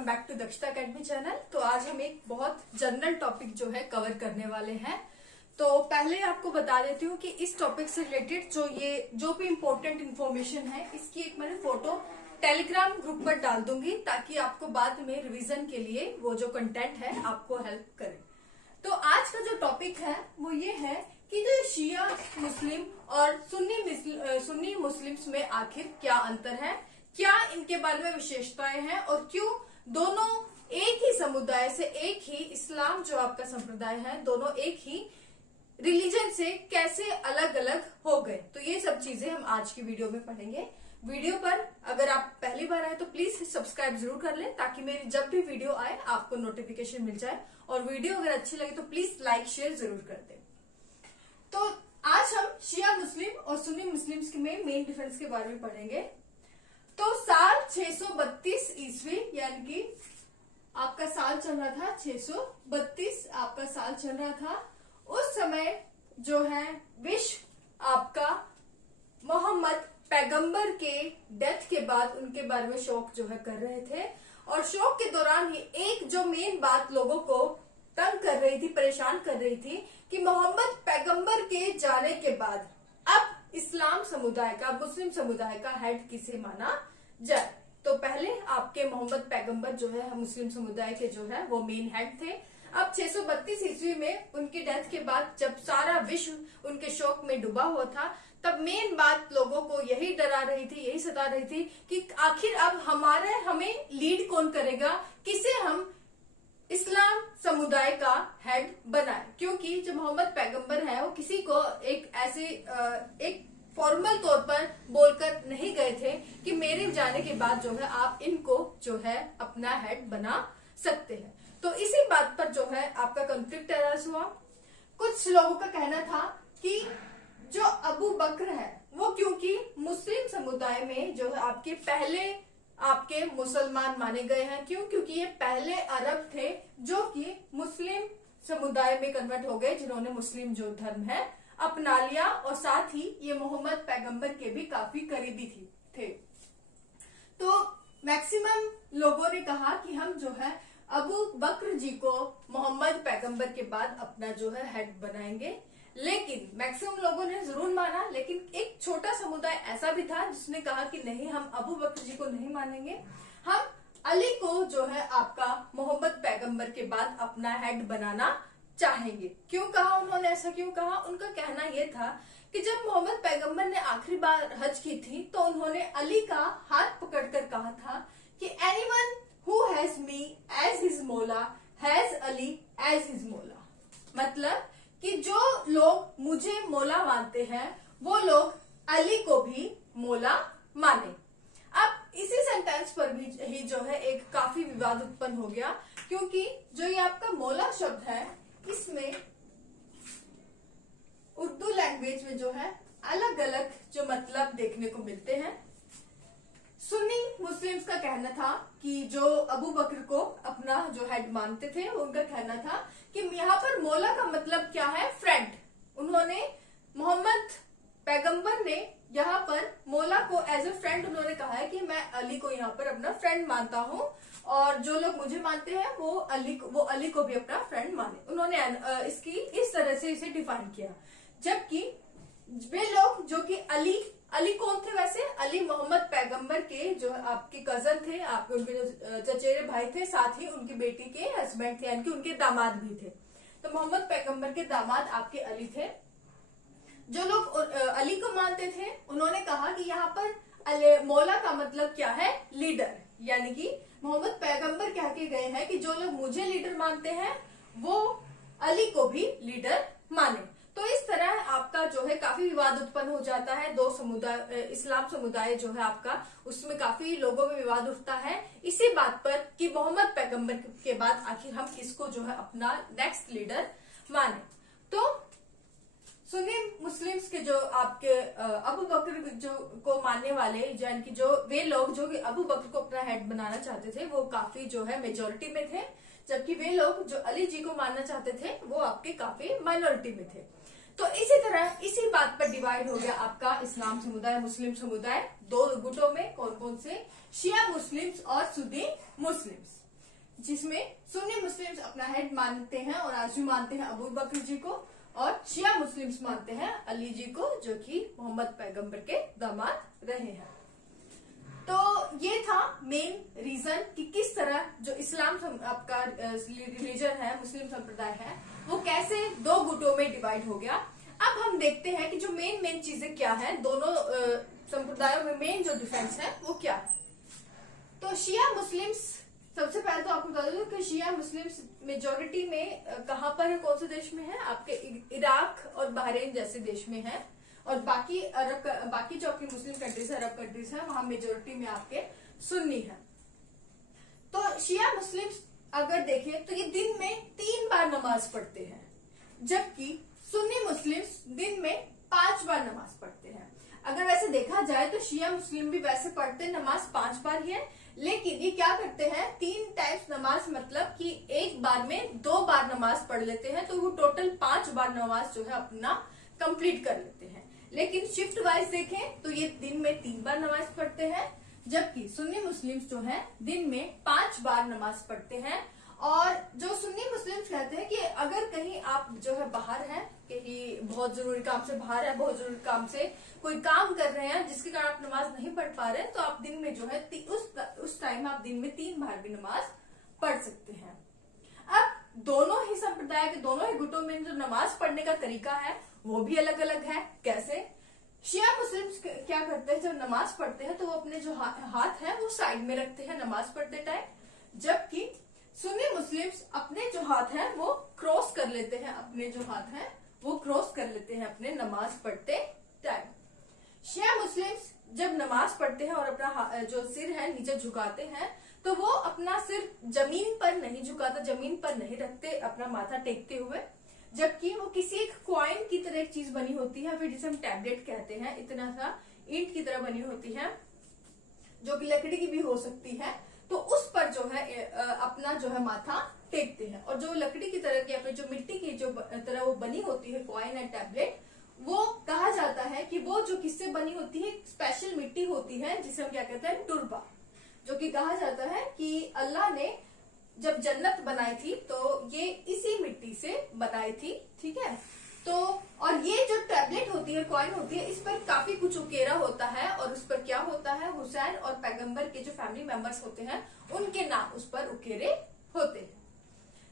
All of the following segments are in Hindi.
वेलकम बैक टू दक्षता अकेडमी चैनल। तो आज हम एक बहुत जनरल टॉपिक जो है कवर करने वाले हैं। तो पहले आपको बता देती हूँ कि इस टॉपिक से रिलेटेड जो भी इम्पोर्टेंट इन्फॉर्मेशन है इसकी एक मैंने फोटो टेलीग्राम ग्रुप पर डाल दूंगी ताकि आपको बाद में रिवीजन के लिए वो जो कंटेंट है आपको हेल्प करे। तो आज का जो टॉपिक है वो ये है कि जो शिया मुस्लिम और सुन्नी मुस्लिम्स में आखिर क्या अंतर है, क्या इनके बारे में विशेषताएं हैं और क्यों दोनों एक ही समुदाय से, एक ही इस्लाम जो आपका संप्रदाय है, दोनों एक ही रिलीजन से कैसे अलग अलग हो गए। तो ये सब चीजें हम आज की वीडियो में पढ़ेंगे। वीडियो पर अगर आप पहली बार आए तो प्लीज सब्सक्राइब जरूर कर लें ताकि मेरी जब भी वीडियो आए आपको नोटिफिकेशन मिल जाए, और वीडियो अगर अच्छी लगे तो प्लीज लाइक शेयर जरूर कर दें। तो आज हम शिया मुस्लिम और सुन्नी मुस्लिम्स में मेन डिफरेंस के बारे में पढ़ेंगे। तो साल 632 ईस्वी यानी कि आपका साल चल रहा था 632 आपका साल चल रहा था। उस समय जो है विश्व आपका मोहम्मद पैगंबर के डेथ के बाद उनके बारे में शोक जो है कर रहे थे, और शोक के दौरान ही एक जो मेन बात लोगों को तंग कर रही थी, परेशान कर रही थी कि मोहम्मद पैगंबर के जाने के बाद अब इस्लाम समुदाय का, मुस्लिम समुदाय का हेड किसे माना जाए। तो पहले आपके मोहम्मद पैगंबर जो है मुस्लिम समुदाय के जो है वो मेन हेड थे। अब 632 ईस्वी में उनकी डेथ के बाद जब सारा विश्व उनके शोक में डूबा हुआ था, तब मेन बात लोगों को यही डरा रही थी, यही सता रही थी कि आखिर अब हमें लीड कौन करेगा, किसे हम इस्लाम समुदाय का हेड बनाए। क्योंकि जो मोहम्मद पैगंबर है वो किसी को एक फॉर्मल तौर पर बोलकर नहीं गए थे कि मेरे जाने के बाद जो है आप इनको जो है अपना हेड बना सकते हैं। तो इसी बात पर जो है आपका कॉन्फ्लिक्ट अराइज हुआ। कुछ लोगों का कहना था कि जो अबू बकर है वो क्योंकि मुस्लिम समुदाय में जो है आपके पहले आपके मुसलमान माने गए हैं। क्यों? क्योंकि ये पहले अरब थे जो कि मुस्लिम समुदाय में कन्वर्ट हो गए, जिन्होंने मुस्लिम जो धर्म है अपना लिया, और साथ ही ये मोहम्मद पैगंबर के भी काफी करीबी थे। तो मैक्सिमम लोगों ने कहा कि हम जो है अबू बकर जी को मोहम्मद पैगंबर के बाद अपना जो है हेड बनाएंगे। लेकिन मैक्सिमम लोगों ने जरूर माना, लेकिन एक छोटा समुदाय ऐसा भी था जिसने कहा कि नहीं, हम अबू बकर जी को नहीं मानेंगे, हम अली को जो है आपका मोहम्मद पैगंबर के बाद अपना हेड बनाना चाहेंगे। क्यों कहा उन्होंने ऐसा, क्यों कहा? उनका कहना यह था कि जब मोहम्मद पैगंबर ने आखिरी बार हज की थी तो उन्होंने अली का हाथ पकड़कर कहा था कि anyone who has me as his maula has Ali as his maula. मतलब कि जो लोग मुझे मौला मानते हैं वो लोग अली को भी मौला माने। अब इसी सेंटेंस पर भी ही जो है एक काफी विवाद उत्पन्न हो गया, क्योंकि जो ये आपका मौला शब्द है इसमें उर्दू लैंग्वेज में जो है अलग अलग जो मतलब देखने को मिलते हैं। सुन्नी मुस्लिम्स का कहना था कि जो अबू बकर को अपना जो हेड मानते थे उनका कहना था कि यहाँ पर मौला का मतलब क्या है, फ्रेंड। उन्होंने मोहम्मद पैगंबर ने यहाँ पर मौला को एज ए फ्रेंड उन्होंने कहा है कि मैं अली को यहाँ पर अपना फ्रेंड मानता हूँ, और जो लोग मुझे मानते हैं वो अली को भी अपना फ्रेंड माने। उन्होंने इसकी इस तरह से इसे डिफाइन किया। जबकि वे लोग जो कि अली कौन थे वैसे? अली मोहम्मद पैगंबर के जो आपके कजन थे, आपके उनके जो चचेरे भाई थे, साथ ही उनकी बेटी के हस्बैंड थे, यानी कि उनके दामाद भी थे। तो मोहम्मद पैगंबर के दामाद आपके अली थे। जो लोग अली को मानते थे उन्होंने कहा कि यहाँ पर मौला का मतलब क्या है, लीडर। यानी कि मोहम्मद पैगंबर कह के गए हैं कि जो लोग मुझे लीडर मानते हैं वो अली को भी लीडर माने। तो इस तरह आपका जो है काफी विवाद उत्पन्न हो जाता है। दो समुदाय, इस्लाम समुदाय जो है आपका, उसमें काफी लोगों में विवाद उठता है इसी बात पर कि मोहम्मद पैगंबर के बाद आखिर हम किसको जो है अपना नेक्स्ट लीडर माने। तो सुन्नी मुस्लिम्स के जो आपके अबू बकर जो को मानने वाले, यानी कि जो वे लोग जो कि अबू बकर को अपना हेड बनाना चाहते थे वो काफी जो है मेजोरिटी में थे, जबकि वे लोग जो अली जी को मानना चाहते थे वो आपके काफी माइनॉरिटी में थे। तो इसी तरह इसी बात पर डिवाइड हो गया आपका इस्लाम समुदाय, मुस्लिम समुदाय दो गुटों में। कौन कौन से? शिया मुस्लिम्स और सुन्नी मुस्लिम्स। जिसमें सुन्नी मुस्लिम्स अपना हेड मानते हैं और आज भी मानते हैं अबू बकर जी को, और शिया मुस्लिम्स मानते हैं अली जी को, जो कि मोहम्मद पैगंबर के दामाद रहे हैं। तो ये था मेन रीजन कि किस तरह जो इस्लाम आपका रिलीजन है, मुस्लिम संप्रदाय है, वो कैसे दो गुटों में डिवाइड हो गया। अब हम देखते हैं कि जो मेन चीजें क्या है, दोनों संप्रदायों में मेन जो डिफरेंस है वो क्या है। तो शिया मुस्लिम्स, सबसे पहले तो आपको बता दूं कि शिया मुस्लिम्स मेजोरिटी में कहां पर है, कौन से देश में है, आपके इराक और बहरीन जैसे देश में है, और बाकी जो आपकी मुस्लिम कंट्रीज है, अरब कंट्रीज है, वहां मेजोरिटी में आपके सुन्नी है। तो शिया मुस्लिम्स अगर देखें तो ये दिन में 3 बार नमाज पढ़ते हैं, जबकि सुन्नी मुस्लिम्स दिन में 5 बार नमाज पढ़ते हैं। अगर वैसे देखा जाए तो शिया मुस्लिम भी वैसे पढ़ते नमाज 5 बार ही है, लेकिन ये क्या करते हैं, 3 टाइम्स नमाज, मतलब कि एक बार में 2 बार नमाज पढ़ लेते हैं, तो वो टोटल 5 बार नमाज जो है अपना कंप्लीट कर लेते हैं। लेकिन शिफ्ट वाइज देखें तो ये दिन में 3 बार नमाज पढ़ते हैं, जबकि सुन्नी मुस्लिम्स जो है दिन में 5 बार नमाज पढ़ते हैं। और जो सुन्नी मुस्लिम्स कहते हैं कि अगर कहीं आप जो है बाहर हैं, कहीं बहुत जरूरी काम से बाहर है, बहुत जरूरी काम से कोई काम कर रहे हैं जिसके कारण आप नमाज नहीं पढ़ पा रहे हैं, तो आप दिन में जो है उस टाइम आप दिन में 3 बार भी नमाज पढ़ सकते हैं। अब दोनों ही संप्रदाय के दोनों ही गुटों में जो नमाज पढ़ने का तरीका है वो भी अलग अलग है। कैसे? शिया मुस्लिम्स क्या करते हैं, जब नमाज पढ़ते हैं तो वो अपने जो हाथ है वो साइड में रखते हैं नमाज पढ़ते टाइम, जबकि सुन्नी मुस्लिम्स अपने जो हाथ है वो क्रॉस कर लेते हैं, अपने जो हाथ है वो क्रॉस कर लेते हैं अपने नमाज पढ़ते टाइम। शिया मुस्लिम्स जब नमाज पढ़ते हैं और अपना जो सिर है नीचे झुकाते हैं, तो वो अपना सिर जमीन पर नहीं झुकाता, जमीन पर नहीं रखते अपना माथा टेकते हुए, जबकि वो किसी एक क्वाइन की तरह एक चीज बनी होती है, फिर जिसे हम टैबलेट कहते हैं, इतना सा ईंट की तरह बनी होती है, जो कि लकड़ी की भी हो सकती है, तो उस पर जो है अपना जो है माथा टेकते हैं। और जो लकड़ी की तरह की या फिर जो मिट्टी की जो तरह वो बनी होती है क्वाइन एंड टैबलेट, वो कहा जाता है कि वो जो किससे बनी होती है, स्पेशल मिट्टी होती है जिसे हम क्या कहते हैं, टुरबा, जो कि कहा जाता है कि अल्लाह ने जब जन्नत बनाई थी तो ये इसी मिट्टी से बनाई थी। ठीक है, तो और ये जो टैबलेट होती है, कॉइन होती है, इस पर काफी कुछ उकेरा होता है, और उस पर क्या होता है, हुसैन और पैगंबर के जो फैमिली मेंबर्स होते हैं उनके नाम उस पर उकेरे होते हैं।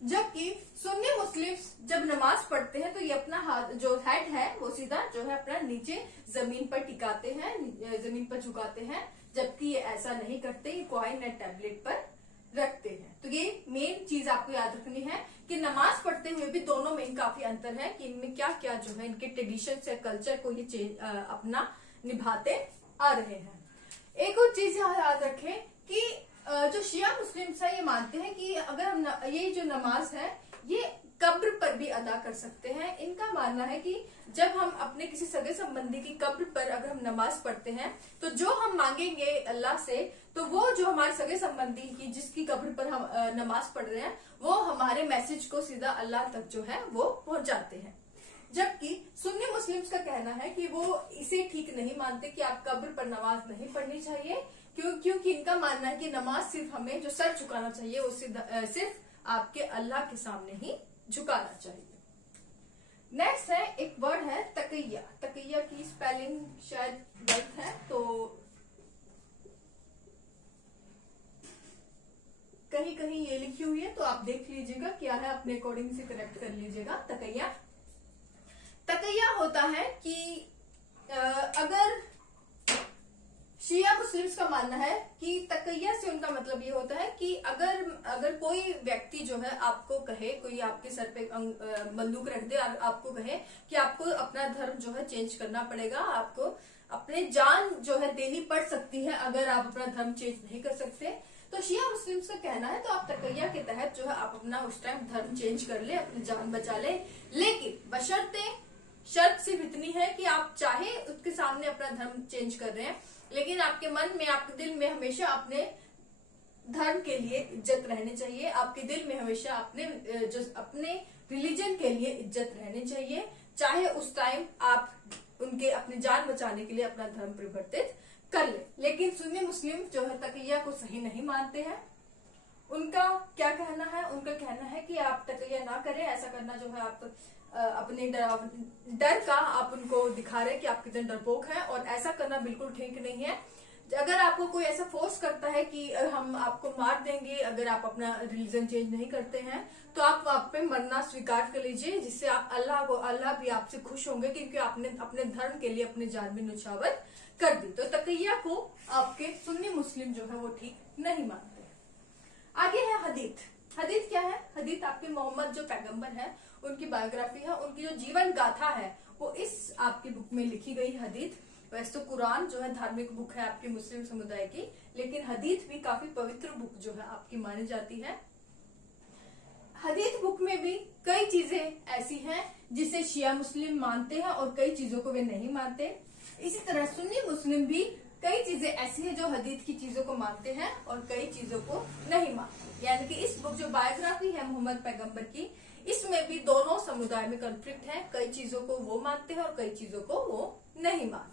जबकि सुन्नी मुस्लिम्स जब नमाज पढ़ते हैं तो ये अपना हाथ जो हेड है वो सीधा जो है अपना नीचे जमीन पर टिकाते हैं, जमीन पर झुकाते हैं, जबकि ये ऐसा नहीं करते, ये कॉइन या टैबलेट पर रखते हैं। तो ये मेन चीज आपको याद रखनी है कि नमाज पढ़ते हुए भी दोनों में काफी अंतर है कि इनमें क्या क्या जो है इनके ट्रेडिशन या कल्चर को ये अपना निभाते आ रहे हैं। एक और चीज यहाँ याद रखें कि जो शिया मुस्लिम्स है ये मानते हैं कि अगर हम ये जो नमाज है ये कब्र पर भी अदा कर सकते हैं। इनका मानना है कि जब हम अपने किसी सगे संबंधी की कब्र पर अगर हम नमाज पढ़ते हैं तो जो हम मांगेंगे अल्लाह से, तो वो जो हमारे सगे संबंधी की जिसकी कब्र पर हम नमाज पढ़ रहे हैं वो हमारे मैसेज को सीधा अल्लाह तक जो है वो पहुंचाते हैं। जबकि सुन्नी मुस्लिम्स का कहना है कि वो इसे ठीक नहीं मानते कि आप कब्र पर नमाज नहीं पढ़नी चाहिए, क्योंकि इनका मानना है कि नमाज सिर्फ हमें जो सर झुकाना चाहिए वो सिर्फ आपके अल्लाह के सामने ही झुकाना चाहिए। नेक्स्ट है एक वर्ड है तकैया। तकैया की स्पेलिंग शायद गलत है, तो कहीं कहीं ये लिखी हुई है, तो आप देख लीजिएगा क्या है, अपने अकॉर्डिंग से करेक्ट कर लीजिएगा। तकैया होता है कि अगर शिया मुस्लिम्स का मानना है कि तकैया से उनका मतलब ये होता है कि अगर कोई व्यक्ति जो है आपको कहे, कोई आपके सर पे बंदूक रख दे और आपको कहे कि आपको अपना धर्म जो है चेंज करना पड़ेगा, आपको अपने जान जो है देनी पड़ सकती है अगर आप अपना धर्म चेंज नहीं कर सकते, तो शिया मुस्लिम्स का कहना है तो आप तकैया के तहत जो है आप अपना उस टाइम धर्म चेंज कर ले, अपनी जान बचा ले, लेकिन बशर्ते शर्त सिर्फ इतनी है कि आप चाहे उसके सामने अपना धर्म चेंज कर रहे हैं, लेकिन आपके मन में, आपके दिल में हमेशा अपने धर्म के लिए इज्जत रहनी चाहिए, आपके दिल में हमेशा अपने रिलीजन के लिए इज्जत रहनी चाहिए, चाहे उस टाइम आप उनके अपनी जान बचाने के लिए अपना धर्म परिवर्तित कर ले। लेकिन सुन्नी मुस्लिम जो है तकैया को सही नहीं मानते हैं, उनका क्या कहना है? उनका कहना है कि आप तकैया ना करें। ऐसा करना जो है आप अपने डर का आप उनको दिखा रहे हैं कि आप कितने डरपोक हैं, और ऐसा करना बिल्कुल ठीक नहीं है। अगर आपको कोई ऐसा फोर्स करता है कि हम आपको मार देंगे अगर आप अपना रिलीजन चेंज नहीं करते हैं, तो आप वहां पे मरना स्वीकार कर लीजिए, जिससे आप अल्लाह भी आपसे खुश होंगे, क्योंकि आपने अपने धर्म के लिए अपनी जान में न्यौछावर कर दी। तो तकैया को आपके सुन्नी मुस्लिम जो है वो ठीक नहीं मानते। आगे है हदीथ। हदीथ क्या है? हदीथ आपके मोहम्मद जो पैगंबर है उनकी बायोग्राफी है, उनकी जो जीवन गाथा है वो इस आपकी बुक में लिखी गई हदीथ। वैसे तो कुरान जो है धार्मिक बुक है आपके मुस्लिम समुदाय की, लेकिन हदीथ भी काफी पवित्र बुक जो है आपकी मानी जाती है। हदीथ बुक में भी कई चीजें ऐसी हैं जिसे शिया मुस्लिम मानते हैं और कई चीजों को वे नहीं मानते। इसी तरह सुन्नी मुस्लिम भी कई चीजें ऐसी हैं जो हदीथ की चीजों को मानते हैं और कई चीजों को नहीं मानते। यानी कि इस बुक जो बायोग्राफी है मोहम्मद पैगंबर की, इसमें भी दोनों समुदाय में कॉन्फ्लिक्ट है। कई चीजों को वो मानते हैं और कई चीजों को वो नहीं मानते।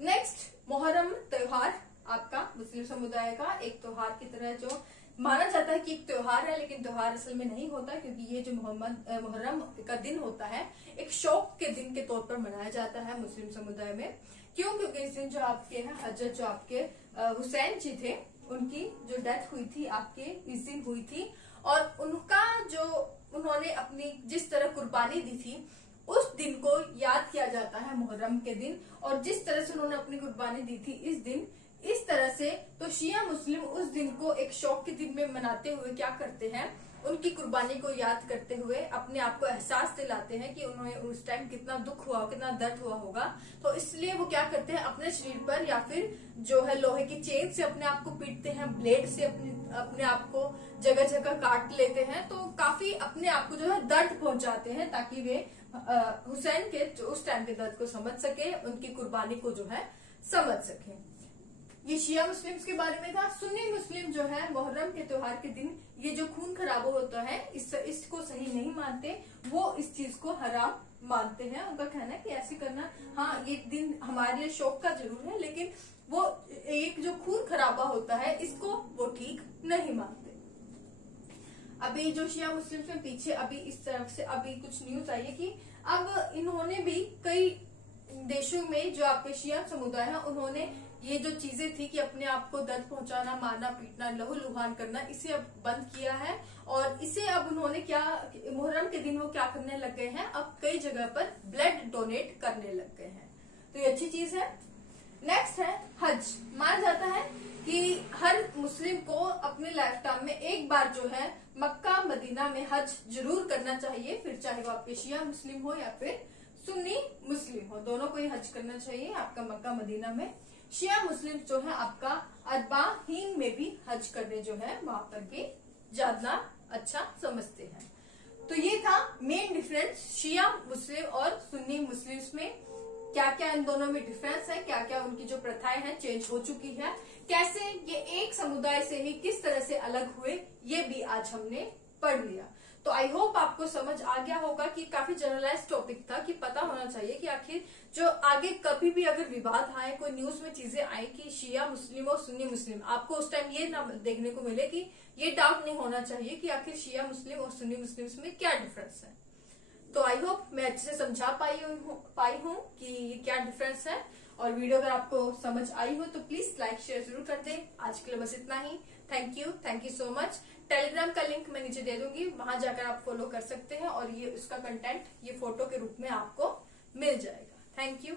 नेक्स्ट, मुहर्रम त्योहार आपका मुस्लिम समुदाय का एक त्योहार की तरह जो माना जाता है कि एक त्योहार है, लेकिन त्योहार असल में नहीं होता, क्योंकि ये जो मुहर्रम का दिन होता है एक शौक के दिन के तौर पर मनाया जाता है मुस्लिम समुदाय में। क्यों? क्योंकि इस दिन जो आपके हैं हजरत जो आपके हुसैन जी थे, उनकी जो डेथ हुई थी आपके इस दिन हुई थी, और उनका जो उन्होंने अपनी जिस तरह कुर्बानी दी थी उस दिन को याद किया जाता है मुहर्रम के दिन। और जिस तरह से उन्होंने अपनी कुर्बानी दी थी इस दिन, इस तरह से तो शिया मुस्लिम उस दिन को एक शौक के दिन में मनाते हुए क्या करते हैं, उनकी कुर्बानी को याद करते हुए अपने आप को एहसास दिलाते हैं कि उन्होंने उस टाइम कितना दुख हुआ, कितना दर्द हुआ होगा। तो इसलिए वो क्या करते हैं, अपने शरीर पर या फिर जो है लोहे की चेन से अपने आप को पीटते हैं, ब्लेड से अपने आप को जगह जगह काट लेते हैं। तो काफी अपने आप को जो है दर्द पहुंचाते हैं, ताकि वे हुसैन के जो उस टाइम के दर्द को समझ सके, उनकी कुर्बानी को जो है समझ सके। ये शिया मुस्लिम्स के बारे में था। सुन्नी मुस्लिम जो है मुहर्रम के त्योहार के दिन ये जो खून खराबा होता है इसको सही नहीं मानते, वो इस चीज को हराम मानते हैं। उनका कहना है कि ऐसे करना, हाँ ये दिन हमारे लिए शौक का जरूर है, लेकिन वो एक जो खून खराबा होता है इसको वो ठीक नहीं मानते। अभी जो शिया मुस्लिम में पीछे अभी इस तरफ से अभी कुछ न्यूज आई है कि अब इन्होंने भी कई देशों में जो आपके शिया समुदाय है उन्होंने ये जो चीजें थी कि अपने आप को दर्द पहुंचाना, मारना पीटना, लहूलुहान करना, इसे अब बंद किया है। और इसे अब उन्होंने क्या, मुहर्रम के दिन वो क्या करने लग गए हैं, अब कई जगह पर ब्लड डोनेट करने लग गए हैं। तो ये अच्छी चीज है। नेक्स्ट है हज। माना जाता है कि हर मुस्लिम को अपने लाइफ टाइम में एक बार जो है मक्का मदीना में हज जरूर करना चाहिए, फिर चाहे वो आपके शिया मुस्लिम हो या फिर सुन्नी मुस्लिम हो, दोनों को ही हज करना चाहिए आपका मक्का मदीना में। शिया मुस्लिम जो है आपका अरबाहीन में भी हज करने जो है वहां पर भी जाना अच्छा समझते हैं। तो ये था मेन डिफरेंस शिया मुस्लिम और सुन्नी मुस्लिम्स में। क्या क्या इन दोनों में डिफरेंस है, क्या क्या उनकी जो प्रथाएं हैं चेंज हो चुकी है, कैसे ये एक समुदाय से ही किस तरह से अलग हुए, ये भी आज हमने पढ़ लिया। तो आई होप आपको समझ आ गया होगा कि काफी जनरलाइज टॉपिक था, कि पता होना चाहिए कि आखिर जो आगे कभी भी अगर विवाद आए, कोई न्यूज में चीजें आए कि शिया मुस्लिम और सुन्नी मुस्लिम, आपको उस टाइम ये ना देखने को मिले कि ये डाउट नहीं होना चाहिए कि आखिर शिया मुस्लिम और सुन्नी मुस्लिम में क्या डिफरेंस है। तो आई होप मैं अच्छे से समझा पाई हूँ कि ये क्या डिफरेंस है। और वीडियो अगर आपको समझ आई हो तो प्लीज लाइक शेयर जरूर कर दें। आज के लिए बस इतना ही। Thank you so much. Telegram का लिंक मैं नीचे दे दूंगी, वहां जाकर आप फॉलो कर सकते हैं और ये उसका कंटेंट ये फोटो के रूप में आपको मिल जाएगा। Thank you.